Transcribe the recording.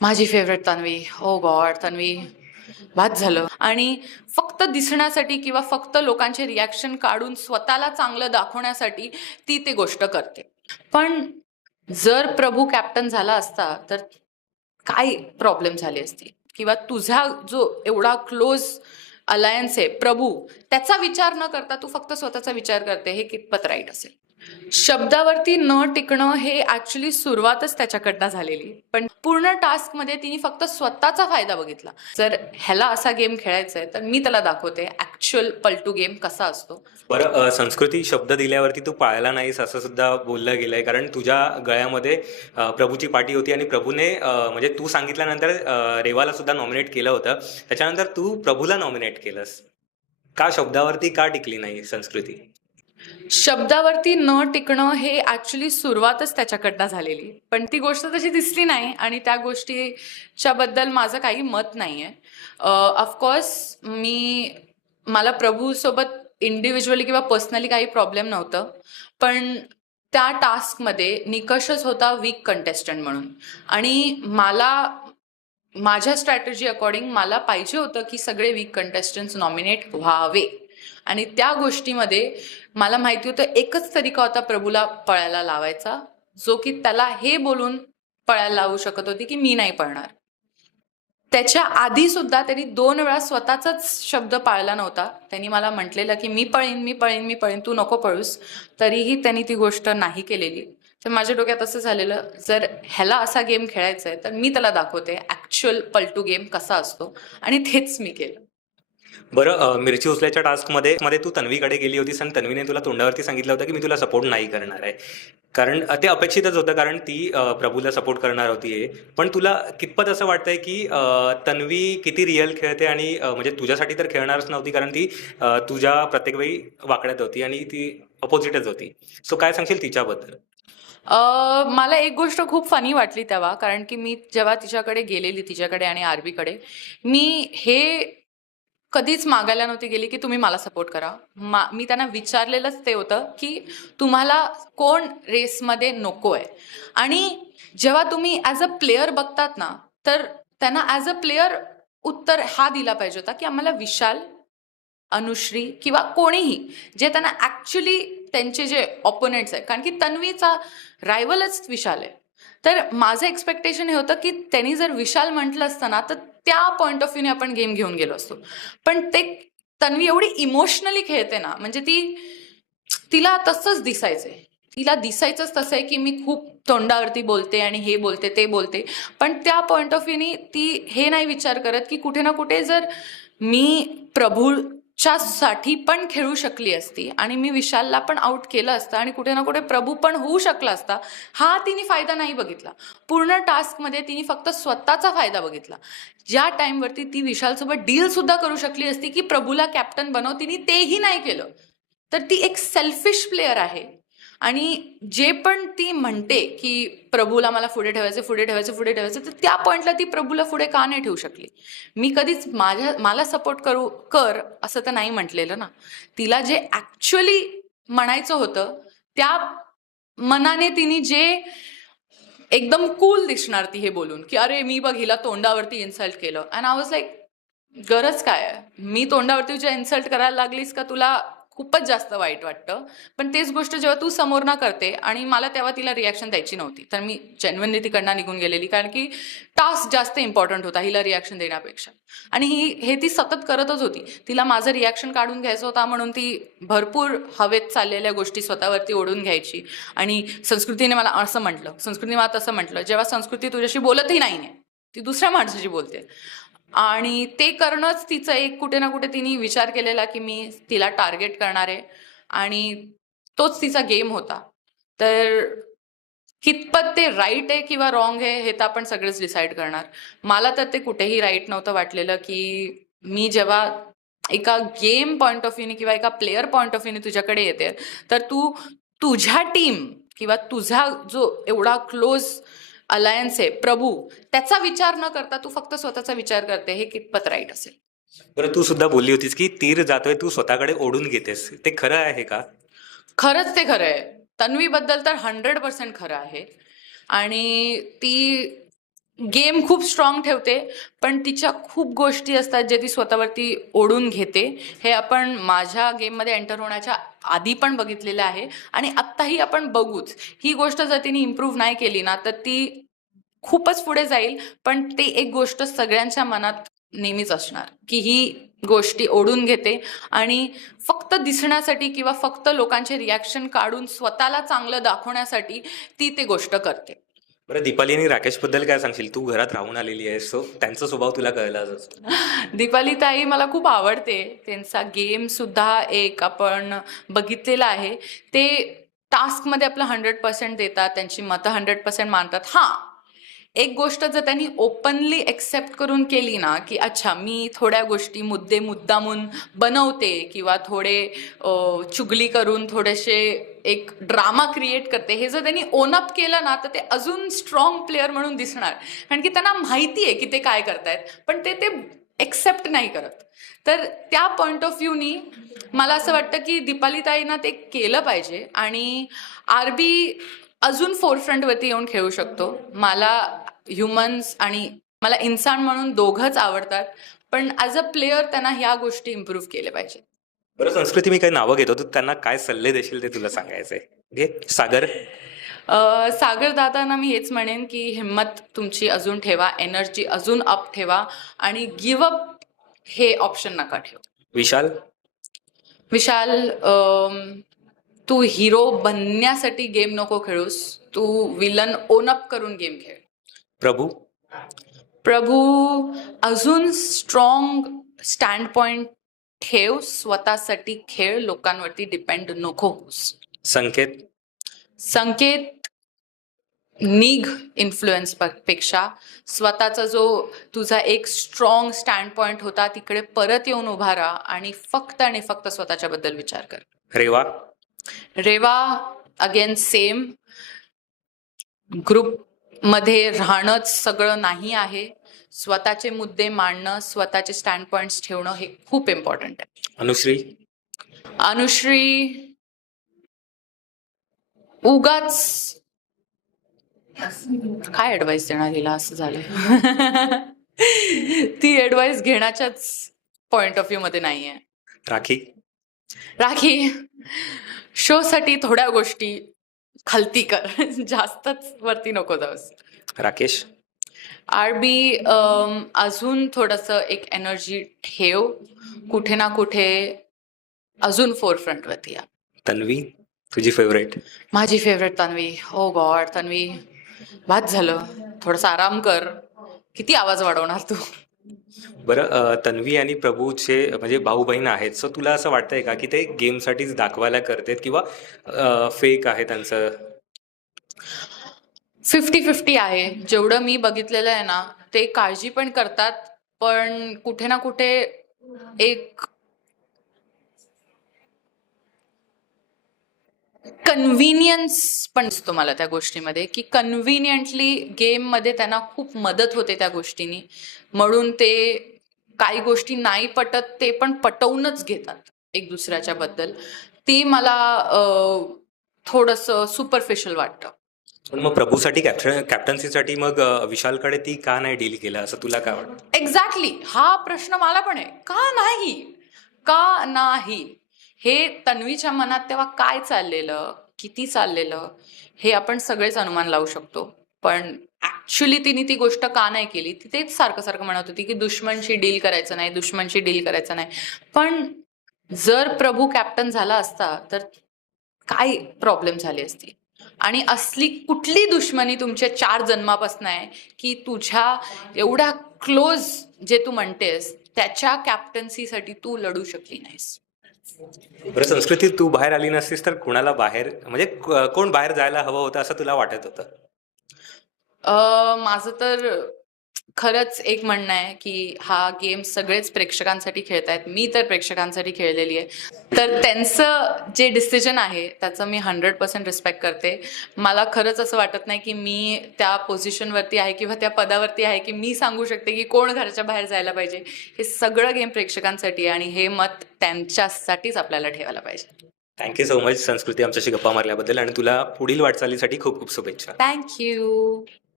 माझी फेवरेट तन्वी. ओ गॉड, तन्वी बाद झालं. आणि फक्त दिसण्यासाठी किंवा फक्त लोकांचे रिॲक्शन काढून स्वतःला चांगलं दाखवण्यासाठी ती ते गोष्ट करते. पण जर प्रभू कॅप्टन झाला असता तर काय प्रॉब्लेम झाली असती, किंवा तुझा जो एवढा क्लोज अलायन्स आहे प्रभू, त्याचा विचार न करता तू फक्त स्वतःचा विचार करते, हे कितपत राईट असेल? शब्दावरती न टिकणं हे ऍक्च्युली सुरुवातच त्याच्याकडनं झालेली, पण पूर्ण टास्कमध्ये तिने फक्त स्वतःचा फायदा बघितला. जर ह्याला असा गेम खेळायचा आहे तर मी त्याला दाखवते ऍक्च्युअल पलटू गेम कसा असतो. बरं, संस्कृती शब्द दिल्यावरती तू पाळला नाहीस असं सुद्धा बोललं गेलंय, कारण तुझ्या गळ्यामध्ये प्रभूची पाटी होती आणि प्रभूने म्हणजे तू सांगितल्यानंतर रेवाला सुद्धा नॉमिनेट केलं होतं. त्याच्यानंतर तू प्रभूला नॉमिनेट केलंस. का शब्दावरती का टिकली नाही संस्कृती? शब्दावरती न टिकणं हे ऍक्च्युली सुरुवातच त्याच्याकडनं झालेली, पण ती गोष्ट तशी दिसली नाही आणि त्या गोष्टीच्या बद्दल माझं काही मत नाहीये. ऑफकोर्स मला प्रभू सोबत इंडिव्हिज्युअली किंवा पर्सनली काही प्रॉब्लेम नव्हतं, पण त्या टास्कमध्ये निकषच होता वीक कंटेस्टंट म्हणून. आणि माझ्या स्ट्रॅटेजी अकॉर्डिंग मला पाहिजे होतं की सगळे वीक कंटेस्टंट्स नॉमिनेट व्हावे, आणि त्या गोष्टीमध्ये मला माहिती होतं एकच तरीका होता प्रभूला पळायला लावायचा, जो की त्याला हे बोलून पळायला लावू शकत होती की मी नाही पळणार. त्याच्या आधी सुद्धा त्यांनी 2 वेळा स्वतःचाच शब्द पाळला नव्हता. त्यांनी मला म्हटलेलं की मी पळीन मी पळीन मी पळीन, तू नको पळूस, तरीही त्यांनी ती गोष्ट नाही केलेली. तर माझ्या डोक्यात असं झालेलं, जर ह्याला असा गेम खेळायचा आहे तर मी त्याला दाखवते ऍक्च्युअल पलटू गेम कसा असतो, आणि तेच मी केलं. बरं, मिरची उचलायच्या टास्कमध्ये मध्ये तू तन्वीकडे गेली होतीस आणि तन्वीने तुला तोंडावरती सांगितलं होतं की मी तुला सपोर्ट नाही करणार आहे. कारण ते अपेक्षितच होतं, कारण ती प्रभूला सपोर्ट करणार होती हे. पण तुला कितपत असं वाटतंय की तन्वी किती रिअल खेळते आणि म्हणजे तुझ्यासाठी तर खेळणारच नव्हती, कारण ती तुझ्या प्रत्येक वेळी वाकड्यात होती आणि ती अपोजिटच होती. सो काय सांगशील तिच्याबद्दल? मला एक गोष्ट खूप फनी वाटली तेव्हा, कारण की मी जेव्हा तिच्याकडे आणि आरबीकडे, मी हे कधीच मागायला नव्हती गेली की तुम्ही मला सपोर्ट करा. मी त्यांना विचारलेलंच ते होतं की तुम्हाला कोण रेसमध्ये नको आहे. आणि जेव्हा तुम्ही ॲज अ प्लेयर बघतात ना, तर त्यांना ॲज अ प्लेयर उत्तर हा दिला पाहिजे होता की आम्हाला विशाल, अनुश्री किंवा कोणीही, जे त्यांना ऍक्च्युली त्यांचे जे ऑपोनेंट्स आहेत, कारण की तन्वीचा रायव्हलच विशाल आहे. तर माझं एक्सपेक्टेशन हे होतं की त्यांनी जर विशाल म्हटलं असतं ना, तर त्या पॉइंट ऑफ व्ह्यूने आपण गेम घेऊन गेलो असतो. पण ते तन्वी एवढी इमोशनली खेळते ना, म्हणजे तिला तसंच दिसायचंय. तिला दिसायचंच तसं आहे की मी खूप तोंडावरती बोलते आणि हे बोलते ते बोलते, पण त्या पॉइंट ऑफ व्ह्यूनी ती हे नाही विचार करत की कुठे ना कुठे जर मी प्रभूच्या साठी पण खेळू शकली असती आणि मी विशालला पण आउट केलं असतं आणि कुठे ना कुठे प्रभू पण होऊ शकला असता, हा तिने फायदा नाही बघितला. पूर्ण टास्कमध्ये तिने फक्त स्वतःचा फायदा बघितला. ज्या टाइमवरती ती विशालसोबत डील सुद्धा करू शकली असती की प्रभूला कॅप्टन बनव, तिने तेही नाही केलं. तर ती एक सेल्फिश प्लेयर आहे. आणि जे पण ती म्हणते की प्रभूला मला पुढे ठेवायचं, तर त्या पॉइंटला ती प्रभूला पुढे का नाही ठेवू शकली? मी कधीच मला सपोर्ट कर असं तर नाही म्हटलेलं ना. तिला जे ऍक्च्युअली म्हणायचं होतं, त्या मनाने तिने जे एकदम कूल दिसणार ती हे बोलून की अरे मी बघ हिला तोंडावरती इन्सल्ट केलं, अँड आय वॉज लाईक, गरज काय आहे? मी तोंडावरती तुझ्या इन्सल्ट करायला लागलीस का तुला खूपच जास्त वाईट वाटतं? पण तेच गोष्ट जेव्हा तू समोर ना करते, आणि मला तेव्हा तिला रिॲक्शन द्यायची नव्हती, तर मी जेन्युइनली तिकडनं निघून गेलेली, कारण की टास्क जास्त इम्पॉर्टंट होता हिला रिॲक्शन देण्यापेक्षा. आणि हे ती सतत करतच होती. तिला माझं रिॲक्शन काढून घ्यायचं होता म्हणून ती भरपूर हवेत चाललेल्या गोष्टी स्वतःवरती ओढून घ्यायची. आणि संस्कृतीने मला असं म्हटलं, संस्कृतीने मला तसं म्हटलं, जेव्हा संस्कृती तुझ्याशी बोलतही नाहीये, ती दुसऱ्या माणसाशी बोलते. आणि ते करणंच तिचं एक कुठे ना कुठे तिने विचार केलेला की मी तिला टार्गेट करणार आहे, आणि तोच तिचा गेम होता. तर कितपत ते राईट आहे किंवा रॉंग आहे हे तर आपण सगळेच डिसाईड करणार. मला तर ते कुठेही राईट नव्हतं वाटलेलं की मी जेव्हा एका गेम पॉइंट ऑफ व्ह्यूने किंवा एका प्लेअर पॉइंट ऑफ व्ह्यूने तुझ्याकडे येते, तर तू तुझ्या टीम किंवा तुझा जो एवढा क्लोज अलायन्स आहे प्रभू, त्याचा विचार न करता तू फक्त स्वतःचा विचार करते, हे कितपत राईट असेल? बरं, तू सुद्धा बोलली होतीस की तीर जातोय तू स्वतःकडे ओढून घेतेस, ते खरं आहे का? खरंच ते खरं आहे. तन्वीबद्दल तर 100% खरं आहे. आणि ती गेम खूप स्ट्रॉंग ठेवते, पण तिच्या खूप गोष्टी असतात जे ती स्वतःवरती ओढून घेते. हे आपण माझ्या गेममध्ये एंटर होण्याच्या आधी पण बघितलेलं आहे आणि आत्ताही आपण बघूच. ही गोष्ट जर तिने इम्प्रूव्ह नाही केली ना, तर ती खूपच पुढे जाईल. पण ती एक गोष्ट सगळ्यांच्या मनात नेहमीच असणार, की ही गोष्टी ओढून घेते आणि फक्त दिसण्यासाठी किंवा फक्त लोकांचे रिॲक्शन काढून स्वतःला चांगलं दाखवण्यासाठी ती ते गोष्ट करते. बरं, दीपाली आणि राकेशबद्दल काय सांगशील? तू घरात राहून आलेली आहेस, सो त्यांचा स्वभाव तुला कळलाच असेल. दीपाली ताई मला खूप आवडते. त्यांचा गेम सुद्धा एक आपण बघितलेला आहे. ते टास्कमध्ये आपलं 100% देतात, त्यांची मतं 100% मानतात. हां, एक गोष्ट जर त्यांनी ओपनली एक्सेप्ट करून केली ना, की अच्छा मी थोड्या गोष्टी मुद्दामून बनवते किंवा थोडे चुगली करून थोडेसे एक ड्रामा क्रिएट करते, हे जर त्यांनी ओन अप केलं ना, तर ते अजून स्ट्रॉंग प्लेअर म्हणून दिसणार. कारण की त्यांना माहिती आहे की ते काय करतायत, पण ते ते एक्सेप्ट नाही करत. तर त्या पॉइंट ऑफ व्ह्यूनी मला असं वाटतं की दीपाली ताईंना ते केलं पाहिजे आणि आरबी अजून फोरफ्रंटवरती येऊन खेळू शकतो. मला ह्युमन्स आणि मला इन्सान म्हणून दोघंच आवडतात, पण ॲज अ प्लेयर त्यांना ह्या गोष्टी इम्प्रूव्ह केल्या पाहिजेत. बरं संस्कृती, मी काही नावं घेतो, तू त्यांना काय सल्ले देशील ते तुला सांगायचंय. ओके, सागर. सागर दादांना मी हेच म्हणेन की हिंमत तुमची अजून ठेवा, एनर्जी अजून अप ठेवा आणि गिव्ह अप हे ऑप्शन नका ठेवू. विशाल. विशाल, तू हिरो बनण्यासाठी गेम नको खेळूस, तू विलन ओन अप करून गेम खेळ. प्रभू. प्रभू, अजून स्ट्रॉंग स्टँड पॉइंट ठेव, स्वतःसाठी खेळ, लोकांवरती डिपेंड नको होऊस. संकेत. संकेत, निघ इन्फ्लुएन्स पेक्षा स्वतःचा जो तुझा एक स्ट्रॉंग स्टँड पॉइंट होता तिकडे परत येऊन उभा राहा आणि फक्त स्वतःच्याबद्दल विचार कर. रेवा. रेवा, अगेन सेम, ग्रुपमध्ये राहणंच सगळं नाही आहे. स्वतःचे मुद्दे मांडणं, स्वतःचे स्टँड पॉइंट्स ठेवणं हे खूप इम्पॉर्टंट आहे. अनुश्री. अनुश्री, उगाच काय ऍडवाइस देणार हिला, असं झालं. ती ऍडवाइस घेण्याच्याच पॉइंट ऑफ व्ह्यू मध्ये नाहीये. राखी. राखी, शो साठी थोड्या गोष्टी खालती कर, जास्तच वरती नको जाऊस. राकेश. आरबी, अजून थोडस एक एनर्जी ठेव, कुठे ना कुठे अजून फोरफ्रंट वरती या. तन्वी, तुझी फेवरेट. माझी फेवरेट तन्वी. ओ गॉड, तन्वी बाद झालं, थोडासा आराम कर, किती आवाज वाढवणार तू. बरं, तन्वी आणि प्रभूचे म्हणजे भाऊ बहीण आहेत, सो तुला असं वाटतंय का की ते गेमसाठीच दाखवायला करतात किंवा फेक आहे त्यांचं? 50-50 आहे. जेवढं मी बघितलेलं आहे ना, ते काळजी पण करतात, पण कुठे ना कुठे एक कन्व्हिनियन्स पण दिसतो मला त्या गोष्टीमध्ये, की कन्व्हिनियंटली गेममध्ये त्यांना खूप मदत होते त्या गोष्टींनी, म्हणून ते काही गोष्टी नाही पटत ते पण पटवूनच घेतात एक दुसऱ्याच्या बद्दल. ती मला थोडंसं सुपरफिशियल वाटतं. पण मग प्रभूसाठी कॅप्टन्सीसाठी मग विशालकडे ती का नाही डील केलं, असं तुला काय वाटतं? एक्झॅक्टली, हा प्रश्न मला पण आहे. का नाही, का नाही, हे तन्वीच्या मनात तेव्हा काय चाललेलं, किती चाललेलं, हे आपण सगळेच अनुमान लावू शकतो. पण ऍक्च्युली तिने ती गोष्ट का नाही केली, ती तेच सारखं म्हणत होती की दुश्मनशी डील करायचं नाही. पण जर प्रभू कॅप्टन झाला असता तर काय प्रॉब्लेम झाली असती. आणि असली कुठली दुश्मनी तुमच्या 4 जन्मापासून आहे की तुझ्या एवढ्या क्लोज जे तू म्हणतेस त्याच्या कॅप्टन्सीसाठी तू लढू शकली नाहीस. बरं संस्कृती, तू बाहेर आली नसतीस तर कुणाला बाहेर म्हणजे कोण बाहेर जायला हवं होतं असं तुला वाटत होतं? माझं तर खरंच एक म्हणणं आहे की हा गेम सगळेच प्रेक्षकांसाठी खेळतायत, मी तर प्रेक्षकांसाठी खेळलेली आहे, तर त्यांचं जे डिसिजन आहे त्याचं मी 100% रिस्पेक्ट करते. मला खरंच असं वाटत नाही की मी त्या पोझिशनवरती आहे किंवा त्या पदावरती आहे की मी सांगू शकते की कोण घराच्या बाहेर जायला पाहिजे. हे सगळं गेम प्रेक्षकांसाठी आहे आणि हे मत त्यांच्यासाठीच आपल्याला ठेवायला पाहिजे. थँक्यू सो मच संस्कृती, आमच्याशी गप्पा मारल्याबद्दल, आणि तुला पुढील वाटचालीसाठी खूप खूप शुभेच्छा. थँक्यू.